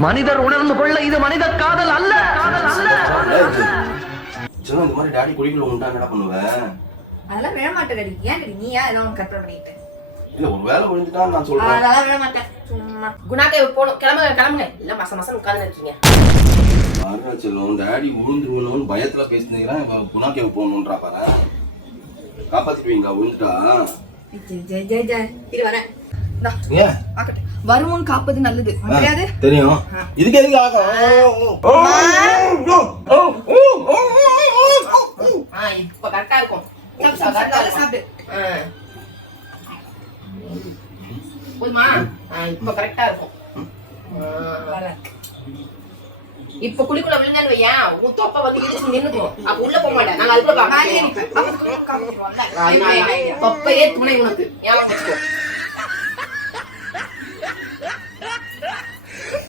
மனிதர் உணர்ந்து கொள்ள இது மனித காதல் அல்ல. இந்த மாதிரி டாடி குடிக்கல உண்டா என்ன பண்ணுவேன்? அதெல்லாம் விழ மாட்டேன் டாடி. ஏன் டாடி நீயா ஏதோ கற்பனை பண்ணிட்டு? இல்ல ஒரு வேளை விழுந்துட்டா நான் சொல்றேன். அதெல்லாம் விழ மாட்டேன். சும்மா குணாக்கே போணும். கிளம்புங்க. இல்ல மாசம் உட்கார்ந்து இருக்கீங்க. அருணாச்சலம் டாடி விழுந்துருவேணும்னு பயத்துல பேசுனீங்கன்னா குணாக்கே போகணுன்றா பாரு. காப்பாத்திடுவீங்களா விழுந்துட்டா? இது வரேன். ஏன்? வருமுன் காப்பது நல்லது. தெரியாது? தெரியும். இதுக்கு எதுக்கு ஆகும்? இப்ப கரெக்டா இருக்கும். சாப்பிடு. போதுமா? இப்ப கரெக்டா இருக்கும். இப்ப குளிக்குள்ள விழுந்தான்னு வையன், உன் தொப்பை வந்து இடிச்சு நின்னுக்கும். அப்ப உள்ள போக மாட்டேன். நாங்க அதுக்குள்ள தொப்பையே துணை உனக்கு. ஏன்